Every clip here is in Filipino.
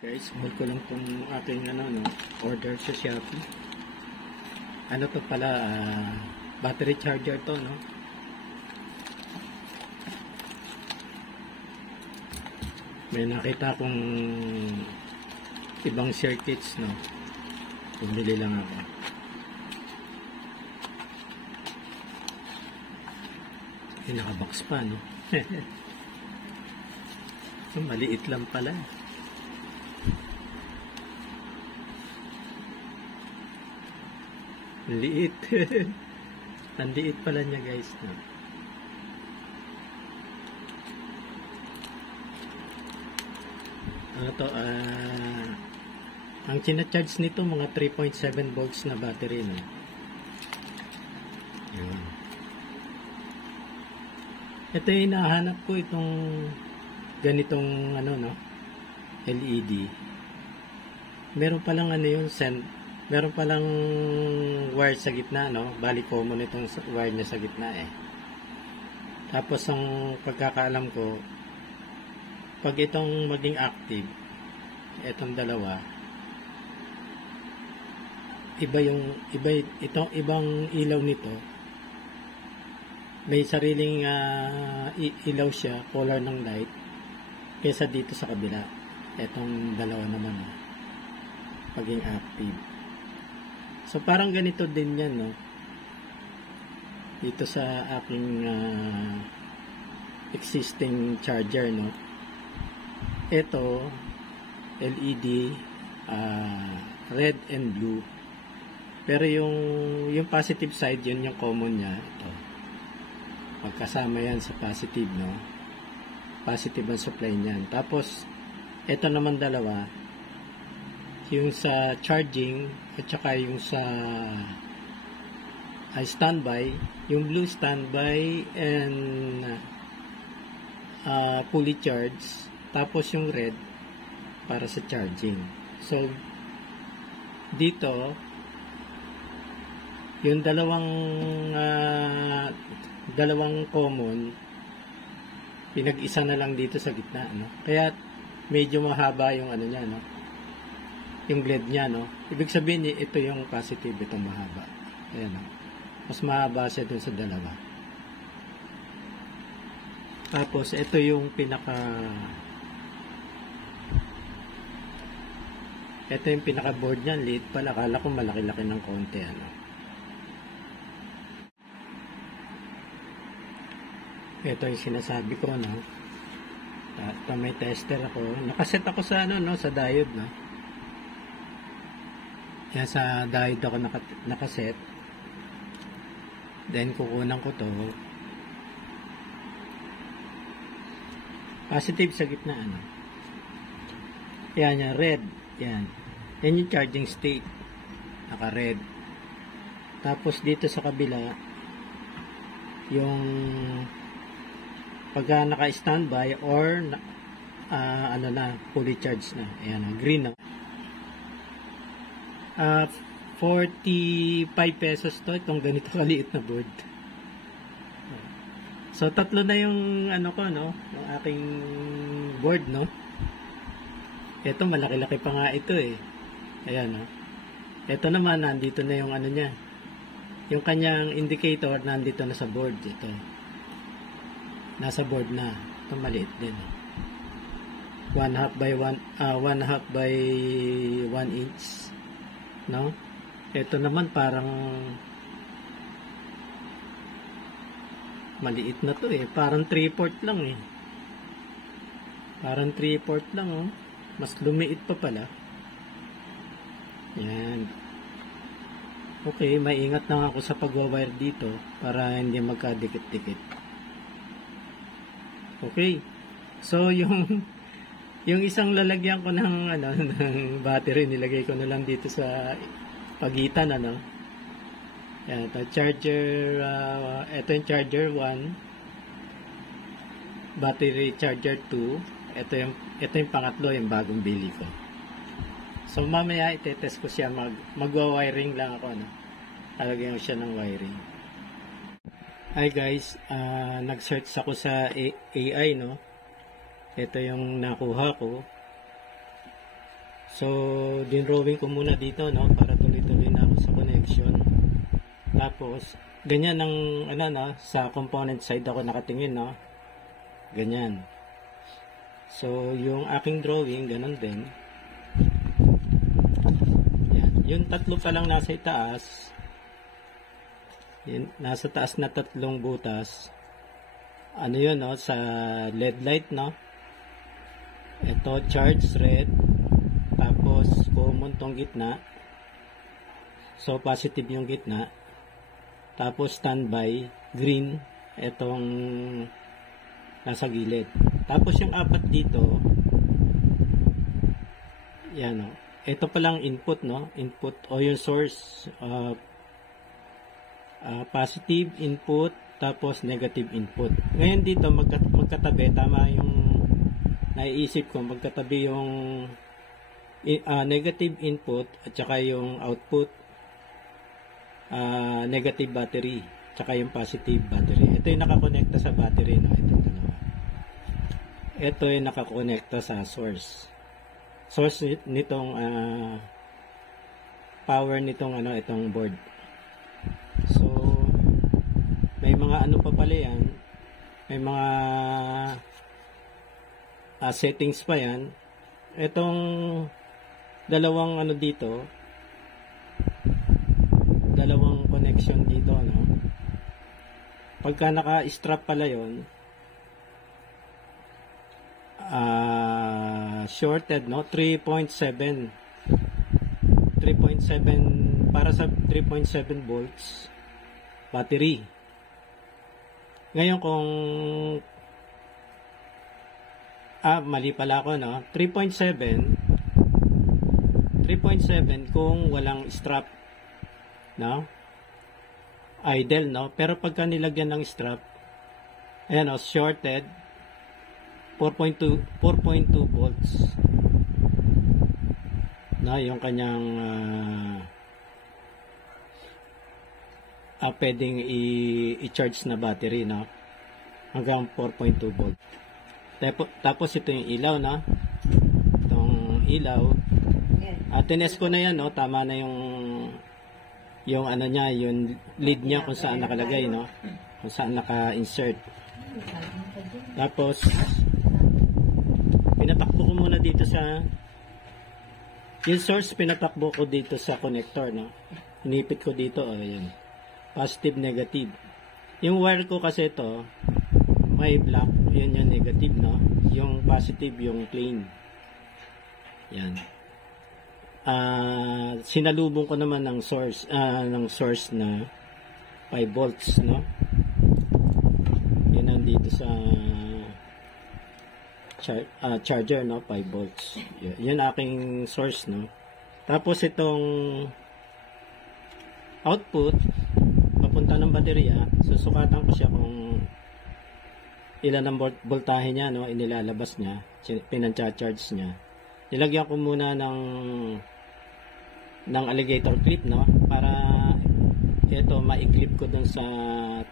Guys, hold ko lang tong aking order sa Shopee. Ano to pala, battery charger to, no? May nakita kong ibang circuits, no? Bumili lang ako. Nakabox pa, no? Maliit lang pala. Liit. Ang liit pala niya, guys, no? Ano to, ang charge nito mga 3.7 volts na battery, no? Yun. Ito yung hinahanap ko, itong ganitong LED. Meron palang yun, meron palang wire sa gitna, no? Bali common itong wire niya sa gitna, eh. Tapos ang pagkakaalam ko, pag itong maging active, itong dalawa, itong ibang ilaw nito, may sariling ilaw siya, color ng light, kaysa dito sa kabila. Itong dalawa naman, paging active. So parang ganito din yan, no? Dito sa aking existing charger, no? Ito LED, red and blue. Pero yung positive side, yun yung common niya. Ito. Magkasama yan sa positive, no? Positive ang supply niyan. Tapos ito naman dalawa, yung sa charging at saka yung sa standby, yung blue standby and fully charged, tapos yung red para sa charging. So dito yung dalawang common, pinag-isa na lang dito sa gitna, no? Kaya medyo mahaba yung niya, no? Yung LED niya, no? Ibig sabihin, ito yung positive, itong mahaba. Ayan, no? Mas mahaba siya dun sa dalawa. Tapos, ito yung pinaka board niya. Liit pala. Akala ko malaki-laki ng konti, ano? Ito yung sinasabi ko, no? At may tester ako. Nakaset ako sa, sa diode, no? Yan, sa diode ako nakaset. Then kukunan ko to. Positive sa gitna, ano. Yan, yan, red. Yan. Yan yung charging state. Naka-red. Tapos dito sa kabila, yung pagka naka-standby or fully charged na. Ayan, green na. 45 pesos to, itong ganito kaliit na board. So tatlo na yung yung aking board, no. Ito malaki-laki pa nga ito, eh. Ayan, no. Ito naman nandito na yung niya. Yung kanyang indicator nandito na sa board. Ito. Nasa board na. Ito maliit din. 1/2 by 1 inch. No? Ito naman parang maliit na to, eh. Parang 3/4 lang, eh. Parang 3/4 lang, oh. Mas lumiit pa pala. Yan. Okay, maingat lang ako sa pag-wire dito para hindi magkadikit-dikit. Okay. So, yung isang lalagyan ko ng ng battery, nilagay ko na lang dito sa pagitan, ano. Yan, ito charger, ito yung charger 1, battery charger 2, ito yung pangatlo, yung bagong bili ko. So mamaya itetest ko siya, magwa-wiring lang ako, no. Lalagyan ko siya ng wiring. Hi guys, nag-search ako sa AI, no. Ito yung nakuha ko. So, dinrawing ko muna dito, no, para tuloy-tuloy na ako sa connection. Tapos, ganyan ang, ano, no, sa component side ako nakatingin, no. Ganyan. So, yung aking drawing, ganun din. Yan. Yung tatlo pa lang nasa itaas, yun, nasa taas na tatlong butas. Ano yun, no, sa LED light, no. Ito, charge red. Tapos, common tong gitna. So, positive yung gitna. Tapos, standby, green. Itong nasa gilid. Tapos, yung apat dito, yan, no. Ito palang input, no. Input o yung source, positive input, tapos negative input. Ngayon dito, magkatabi. Tama yung naiisip ko. Magkatabi yung negative input at saka yung output negative battery tsaka yung positive battery. Ito yung nakakonekta sa battery, no? Itong dalawa. Ito yung nakakonekta sa source nitong power nitong ano, itong board. So may mga ano pa pala yan, may mga settings pa yan. Itong dalawang ano dito, dalawang connection dito, ano, pagka naka-strap pala yon, shorted, no, 3.7 para sa 3.7 volts battery. Ngayon kung mali pala ako, no, 3.7 kung walang strap, no, idle, no. Pero pagka nilagyan ng strap, ayan, no, shorted 4.2 volts na yung kanyang pwedeng i-charge na battery, no, hanggang 4.2 volts. Tapos ito yung ilaw, no, itong ilaw. Tines ko na yan, no, tama na yung ano niya, yung lead niya kung saan nakalagay, no, kung saan naka-insert. Tapos pinatakbo ko muna dito sa yung source, pinatakbo ko dito sa connector, no. Inipit ko dito, ayan, positive, negative. Yung wire ko kasi ito may black, yun yung negative, no. Yung positive, yung plain. Yan. Sinalubong ko naman ng source na 5 volts, no. Yan nandito sa charger, no, 5 volts. Yan aking source, no. Tapos itong output papunta ng baterya, susukatan ko siya kung ilan ang voltahe niya, no, inilalabas niya, pinang-charge niya. Nilagyan ko muna ng alligator clip, no, para ito ma-clip ko dun sa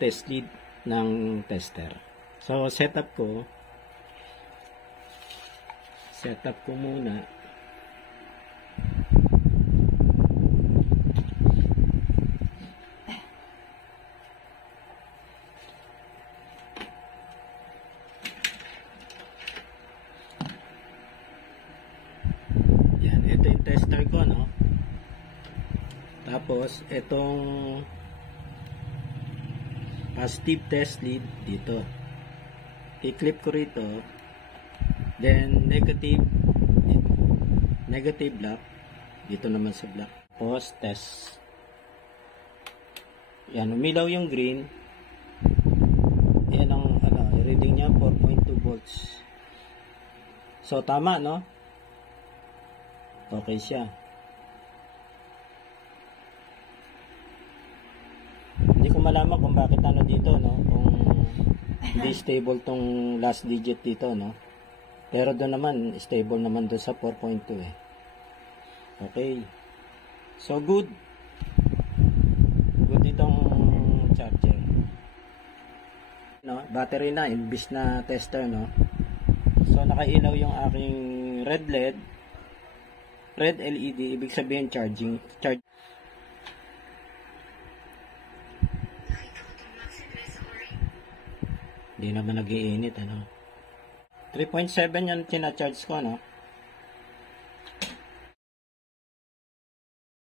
test lead ng tester. So setup ko muna. Yan, ito yung tester ko, no. Tapos itong positive test lead dito, i-clip ko rito. Then negative black dito naman sa black. Tapos test. Yan, umilaw yung green. Yan ang reading niya, 4.2 volts. So tama, no? Okay siya. Hindi ko malaman kung bakit dito, no, kung hindi stable tong last digit dito, no. Pero doon naman stable naman doon sa 4.2 eh. Okay. So good itong charger, no, battery na imbis na tester, no. So nakailaw yung aking red LED, red LED, ibig sabihin charging. Hindi naman nag-iinit, ano. 3.7 yung tina-charge ko, no.